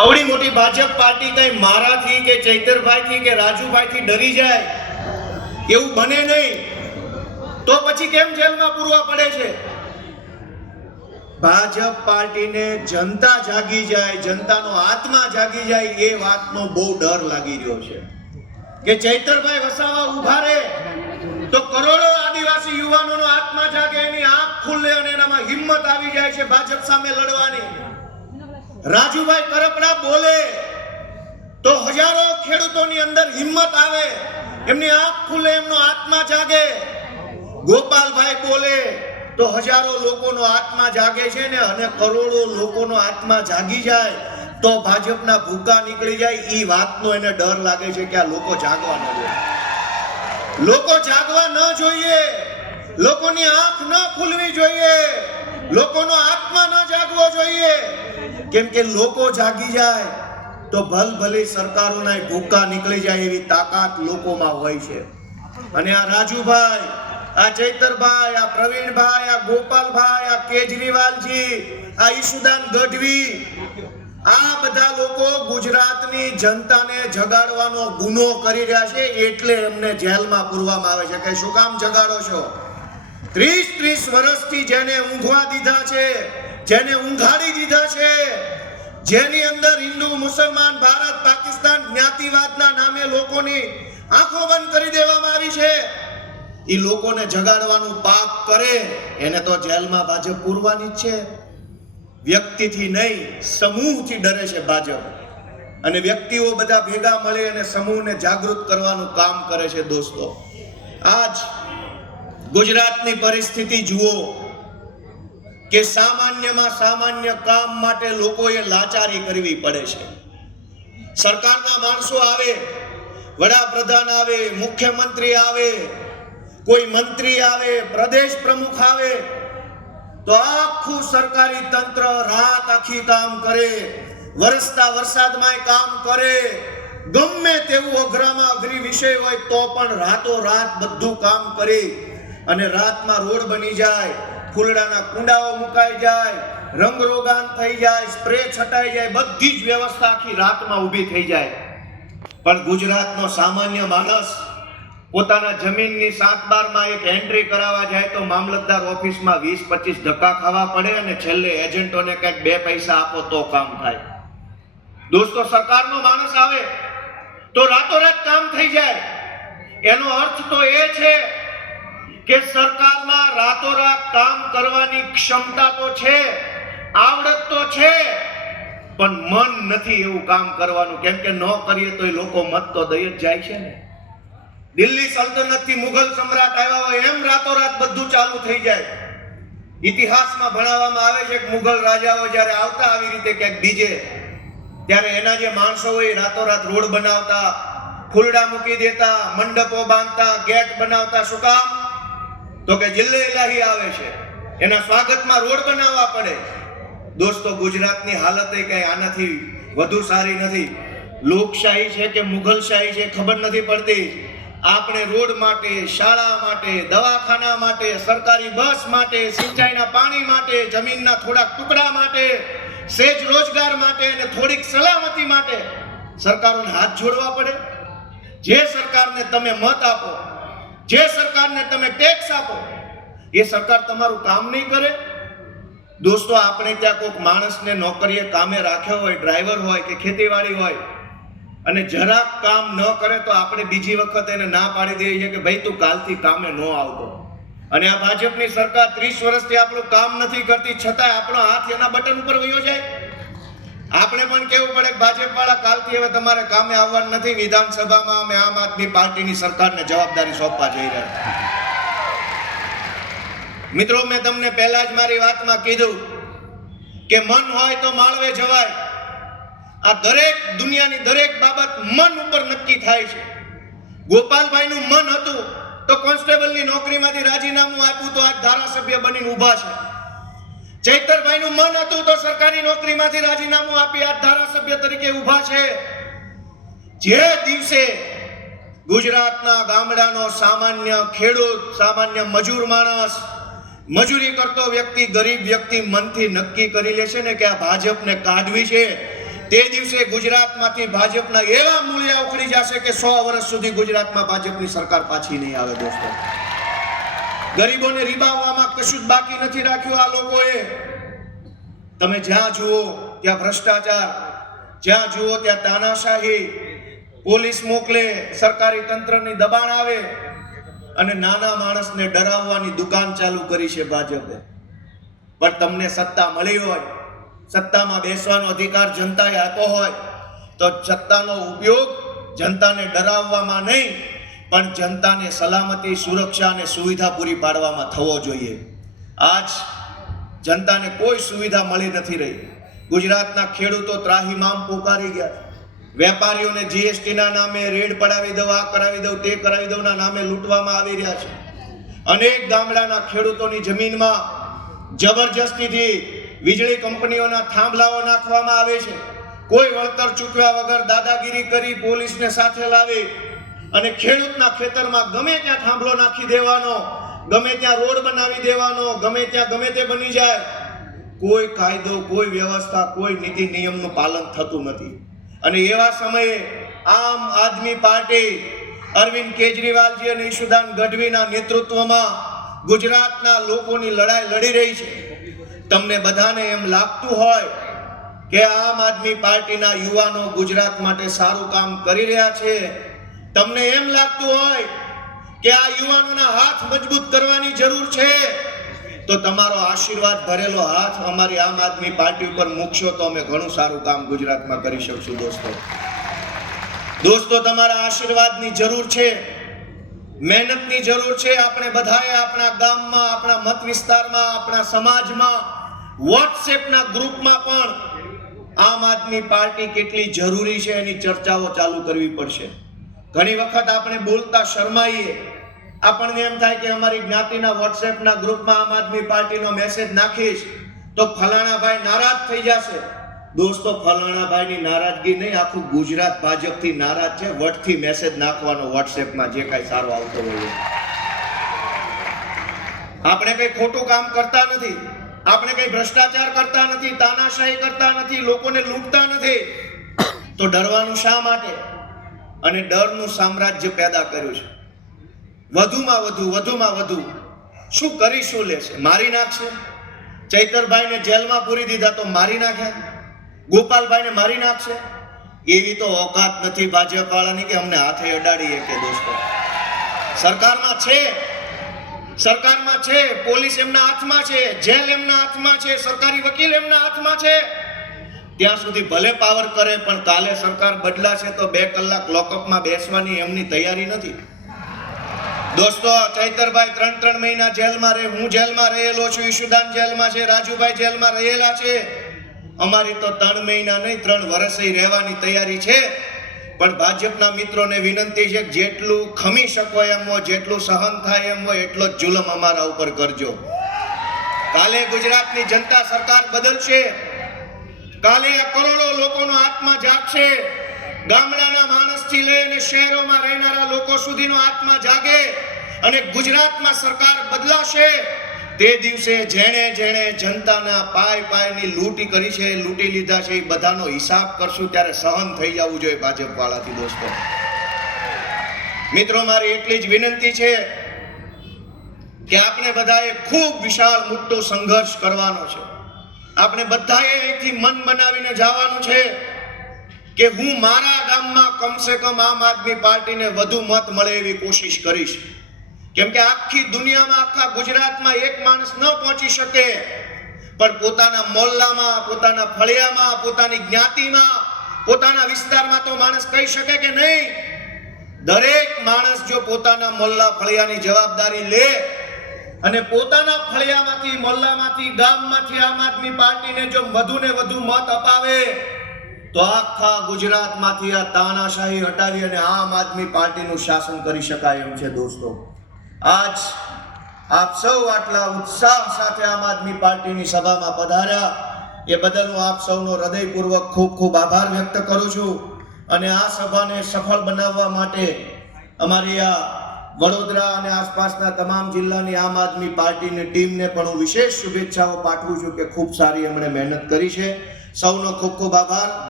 આવડી મોટી ભાજપ પાર્ટી કઈ મારાથી કે ચૈતરભાઈથી કે રાજુભાઈથી ડરી જાય એવું બને નહીં, તો પછી કેમ જેલમાં પૂરવા પડે છે? ભાજપ પાર્ટીને જનતા જાગી જાય, જનતાનો આત્મા જાગી જાય, એ વાતનો બહુ ડર લાગી રહ્યો છે કે ચૈતરભાઈ વસાવા ઉભા રહે તો કરોડો આદિવાસી યુવાનોનો આત્મા જાગે, એની આંખ ખુલે અને એનામાં હિંમત આવી જાય છે ભાજપ સામે લડવાની. રાજુભાઈ કરપડા બોલે તો હજારો ખેડૂતોની અંદર હિંમત આવે, એમની આંખ ખુલે, એમનો આત્મા જાગે. ગોપાલભાઈ બોલે તો હજારો લોકોનો આત્મા જાગે છે ને, અને કરોડો લોકોનો આત્મા જાગી જાય તો ભાજપના ભૂકા નીકળી જાય. એ વાતનો એને ડર લાગે છે કે આ લોકો જાગવા ન જોઈએ, લોકો જાગવા ન જોઈએ, લોકોની આંખ ન ખુલવી જોઈએ, લોકોનો આત્મા ન જાગવો જોઈએ. કેમ કે લોકો જાગી જાય તો ભલભલી સરકારોના ભૂકા નીકળી જાય એવી તાકાત લોકોમાં હોય છે. અને આ રાજુભાઈ, આ ચૈતરભાઈ, આ પ્રવીણભાઈ, આ ગોપાલભાઈ, આ કેજરીવાલજી, આ ઈશુદાન ગઢવી, આ બધા લોકો ગુજરાતની જનતાને જગાડવાનો ગુનો કરી રહ્યા છે, એટલે એમને જેલમાં પૂરવામાં આવે છે. કે શું કામ જગાડો છો? 30 વર્ષથી જેને ઊંઘવા દીધા છે, જેને ઊંઘાડી દીધા છે, જેની અંદર હિન્દુ, મુસલમાન, ભારત, પાકિસ્તાન જ્ઞાતિવાદના નામે લોકોની આંખો બંધ કરી દેવામાં આવી છે, એ લોકોને જગાડવાનું પાપ કરે એને તો જેલમાં ભાજપ પૂરવાની જ છે. વ્યક્તિથી નહીં, સમૂહથી ડરે છે ભાજપ, અને વ્યક્તિઓ બધા ભેગા મળે અને સમૂહને જાગૃત કરવાનું કામ કરે છે. દોસ્તો, આજ ગુજરાતની પરિસ્થિતિ જુઓ કે સામાન્યમાં સામાન્ય કામ માટે લોકોએ લાચારી કરવી પડે છે. સરકારના માણસો આવે, વડાપ્રધાન આવે, મુખ્યમંત્રી આવે, કોઈ મંત્રી આવે, પ્રદેશ પ્રમુખ આવે તો આખું સરકારી તંત્ર રાત આખી કામ કરે, વરસતા વરસાદમાં કામ કરે, ગમે તેવું અઘરામાં અઘરી વિષય હોય તો પણ રાતો રાત બધું કામ કરે, અને રાતમાં રોડ બની જાય, ફૂલડાના કુંડાઓ મુકાઈ જાય, રંગરોગાન થઈ જાય, સ્પ્રે છટાઈ જાય, બધી જ વ્યવસ્થા આખી રાતમાં ઊભી થઈ જાય. પણ ગુજરાતનો સામાન્ય માણસ પોતાના જમીનની 7/12માં એક એન્ટ્રી કરાવવા જાય તો મામલતદાર ઓફિસમાં 20-25 ધક્કા ખાવા પડે, અને છેલ્લે એજન્ટોને કંઈક 2 પૈસા આપો તો કામ થાય. દોસ્તો, સરકારનો માણસ આવે તો રાતોરાત કામ થઈ જાય. એનો અર્થ તો એ છે કે સરકારમાં રાતોરાત કામ કરવાની ક્ષમતા તો છે, આવડત તો છે, પણ મન નથી એવું કામ કરવાનું. કેમ કે ન કરીએ તો એ લોકો મત તો દઈ જ જાય છે ને. દિલ્હી સલ્તનતથી મુઘલ સમ્રાટ આવ્યા હોય એમ રાતોરાત બધું ચાલુ થઈ જાય. ઇતિહાસમાં ભણાવવામાં આવે છે કે મુઘલ રાજાઓ જ્યારે આવતા આવી રીતે ક્યાંક બીજે, ત્યારે એના જે માણસો હોય રાતોરાત રોડ બનાવતા, ફૂલડા મૂકી દેતા, મંડપો બાંધતા, ગેટ બનાવતા. શું કામ? તો કે જિલ્લે ઇલાહી આવે છે, એના સ્વાગતમાં રોડ બનાવવા પડે. દોસ્તો, ગુજરાતની હાલત એ કઈ આનાથી વધુ સારી નથી. લોકશાહી છે કે મુઘલશાહી છે ખબર નથી પડતી. આપણે રોડ માટે, શાળા માટે, દવાખાના માટે, સરકારી બસ માટે, સિંચાઈના પાણી માટે, જમીનના થોડાક ટુકડા માટે, સેજ રોજગાર માટે અને થોડીક સલામતી માટે સરકારોને હાથ જોડવા પડે. જે સરકારને તમે મત આપો, જે સરકારને તમે ટેક્સ આપો, એ સરકાર તમારું કામ નહીં કરે. દોસ્તો, આપણે ત્યાં કોઈક માણસને નોકરીએ કામે રાખ્યો હોય, ડ્રાઈવર હોય કે ખેતીવાડી હોય, અને જરાક કામ ન કરે તો આપણે બીજી વખત એને ના પાડી દઈએ છીએ કે ભાઈ તું કાલથી કામે ન આવતો. અને આ ભાજપની સરકાર 30 વર્ષથી આપણું કામ નથી કરતી, છતાં આપણો હાથ એના બટન ઉપર વયો જાય. આપણે પણ કેવું પડે કે ભાજપ વાળા કાલથી હવે તમારે કામે આવવાનું નથી, વિધાનસભામાં અમે આમ આદમી પાર્ટીની સરકારને જવાબદારી સોંપવા જઈ રહ્યા. મિત્રો, મેં તમને પહેલા જ મારી વાતમાં કીધું કે મન હોય તો માળવે જવાય. આ દરેક દુનિયાની દરેક બાબત મન ઉપર નક્કી થાય છે. ગોપાલભાઈનું મન હતું તો કોન્સ્ટેબલની નોકરીમાંથી રાજીનામું આપ્યું તો આજ ધારાસભ્ય બનીને ઊભા છે. ચૈતરભાઈનું મન હતું તો સરકારી નોકરીમાંથી રાજીનામું આપી આજ ધારાસભ્ય તરીકે ઊભા છે. જે દિવસે ગુજરાતના ગામડાનો સામાન્ય ખેડૂત, સામાન્ય મજૂર માણસ, મજૂરી કરતો વ્યક્તિ, ગરીબ વ્યક્તિ મનથી નક્કી કરી લે છે ને કે આ ભાજપને કાઢવી છે, તે દિવસે ગુજરાતમાંથી ભાજપના એવા મૂળિયા ઉખડી જશે કે 100 વર્ષ સુધી ગુજરાતમાં ભાજપની સરકાર પાછી નહીં આવે દોસ્તો. ગરીબોને રીબાવવામાં કશું જ બાકી નથી રાખ્યું આ લોકોએ. તમે જ્યાં જુઓ ત્યાં ભ્રષ્ટાચાર, જ્યાં જુઓ ત્યાં તાનાશાહી, પોલીસ મોકલે, સરકારી તંત્રની દબાણ આવે અને નાના માણસને ડરાવવાની દુકાન ચાલુ કરી છે ભાજપે. પણ તમને સત્તા મળી હોય, સત્તામાં બેસવાનો અધિકાર જનતાએ આપ્યો હોય તો સત્તાનો ઉપયોગ જનતાને ડરાવવામાં નહીં પણ જનતાને સલામતી, સુરક્ષા અને સુવિધા પૂરી પાડવામાં થવો જોઈએ. આજ જનતાને કોઈ સુવિધા મળી નથી રહી. ગુજરાતના ખેડૂતો ત્રાહિમામ પોકારી ગયા. વેપારીઓને જીએસટી ના નામે રેડ પડાવી દઉં, આ કરાવી દઉં, તે કરાવી દઉં ના નામે લૂંટવામાં આવી રહ્યા છે. અનેક ગામડાના ખેડૂતોની જમીનમાં જબરજસ્તીથી વીજળી કંપનીઓના થાંભલાઓ નાખવામાં આવે છે. કોઈ વળતર ચૂકવ્યા વગર દાદાગીરી કરી પોલીસને સાથે લાવી અને ખેડૂતના ખેતરમાં ગમે ત્યાં થાંભલો નાખી દેવાનો, ગમે ત્યાં રોડ બનાવી દેવાનો, ગમે ત્યાં ગમે તે બની જાય. કોઈ કાયદો, કોઈ વ્યવસ્થા, કોઈ નીતિ નિયમનું પાલન થતું નથી. અને એવા સમયે આમ આદમી પાર્ટી અરવિંદ કેજરીવાલજી અને ઈશુદાન ગઢવીના નેતૃત્વમાં ગુજરાતના લોકોની લડાઈ લડી રહી છે. તમને બધાને એમ લાગતું હોય કે આમ આદમી પાર્ટીના યુવાનો ગુજરાત માટે સારું કામ કરી રહ્યા છે, તમને એમ લાગતું હોય કે આ યુવાનોના હાથ મજબૂત કરવાની જરૂર છે, તો તમારો આશીર્વાદ ભરેલો હાથ અમારી આમ આદમી પાર્ટી ઉપર મૂકશો તો અમે ઘણું સારું કામ ગુજરાતમાં કરી શકશું. દોસ્તો તમારા આશીર્વાદની જરૂર છે, મહેનતની જરૂર છે. આપણે બધાએ આપણા ગામમાં, આપણા મત વિસ્તારમાં, આપણા સમાજમાં, વોટ્સએપના ગ્રુપમાં પણ આમ આદમી પાર્ટી કેટલી જરૂરી છે એની ચર્ચાઓ ચાલુ કરવી પડશે. ઘણી વખત આપણે બોલતા શરમાઈએ. આપણને એમ થાય કે અમારી જ્ઞાતિના વોટ્સએપના ગ્રુપમાં આમ આદમી પાર્ટીનો મેસેજ નાખીશ તો ફલાણા ભાઈ નારાજ થઈ જશે. દોસ્તો, ફલાણા ભાઈની નારાજગી નહીં, આખું ગુજરાત ભાજપથી નારાજ છે. વટથી મેસેજ નાખવાનો વોટ્સએપમાં જે કાંઈ સારો આવતો હોય. આપણે કઈ ખોટું કામ કરતા નથી, આપણે કઈ ભ્રષ્ટાચાર કરતા નથી, તાનાશાહી કરતા નથી, લોકોને લૂંટતા નથી, તો ડરવાનું શા માટે? અને ડરનું સામ્રાજ્ય પેદા કર્યું છે. વધુમાં વધુ શું કરી શું લેશે? મારી નાખશે. ચૈતરભાઈને જેલમાં પૂરી દીધા તો મારી નાખ્યા. ગોપાલભાઈને મારી નાખશે. એવી તો ઓકાત નથી ભાજપ વાળાની કે અમને હાથે અડાડીએ. કે દોસ્તો, સરકારમાં છે, પોલીસ એમના હાથમાં છે, જેલ એમના હાથમાં છે, સરકારી વકીલ એમના હાથમાં છે. ત્યાં સુધી ભલે પાવર કરે પણ કાલે સરકાર બદલાશે તો 2 કલાક લોકઅપમાં બેસવાની એમની તૈયારી નથી. દોસ્તો, ચૈતરભાઈ 3 મહિના જેલમાં રહે, હું જેલમાં રહેલો છું, ઈશુદાન જેલમાં છે, રાજુભાઈ જેલમાં રહેલા છે. અમારી તો 3 મહિના નહીં 3 વર્ષે રહેવાની તૈયારી છે. પણ ભાજપના મિત્રોને વિનંતી છે કે જેટલું ખમી શકો એમ હોય, જેટલું સહન થાય એમ હોય એટલો જ જુલમ અમારા ઉપર કરજો. કાલે ગુજરાતની જનતા સરકાર બદલશે. કાલે આ કરોડો લોકોનો આત્મા જાગશે. ગામડાના માણસથી લઈને શહેરોમાં રહેનારા લોકો સુધીનો આત્મા જાગે અને ગુજરાતમાં સરકાર બદલાશે. તે દિવસે જેણે જનતાના પાયની લૂંટી કરી છે, લૂંટી લીધા છે, એ બધાનો હિસાબ કરશું. ત્યારે સહન થઈ જવું જોઈએ ભાજપ વાળાથી. દોસ્તો મિત્રો, મારી એટલી જ વિનંતી છે કે આપણે બધાએ ખૂબ વિશાળ મોટો સંઘર્ષ કરવાનો છે. આપણે બધાએ અહીંથી મન બનાવીને જવાનું છે કે હું મારા ગામમાં કમસે કમ આમ આદમી પાર્ટીને વધુ મત મળે એવી કોશિશ કરીશ. કેમ કે આખી દુનિયામાં, આખા ગુજરાતમાં એક માણસ ન પહોંચી શકે, પણ પોતાના મોહલ્લામાં, પોતાના ફળિયામાં, પોતાની જ્ઞાતિમાં, પોતાના વિસ્તારમાં તો માણસ કહી શકે કે નહીં. દરેક માણસ જો પોતાના મોહલ્લા ફળિયાની જવાબદારી લે અને પોતાના ફળિયામાંથી, મોહલ્લામાંથી, ગામમાંથી આમ આદમી પાર્ટીને જો વધુને વધુ મત અપાવે તો આખા ગુજરાતમાંથી આ તાનાશાહી હટાવી અને આમ આદમી પાર્ટીનું શાસન કરી શકાય એમ છે. દોસ્તો, આજ આપ સૌ આટલા ઉત્સાહ સાથે આમ આદમી પાર્ટીની સભામાં પધાર્યા એ બદલ હું આપ સૌનો હૃદયપૂર્વક ખૂબ ખૂબ આભાર વ્યક્ત કરું છું. અને આ સભાને સફળ બનાવવા માટે અમારી આ વડોદરા અને આસપાસના તમામ જિલ્લાની આમ આદમી પાર્ટીની ટીમને પણ હું વિશેષ શુભેચ્છાઓ પાઠવું છું કે ખૂબ સારી એમણે મહેનત કરી છે. સૌનો ખૂબ ખૂબ આભાર.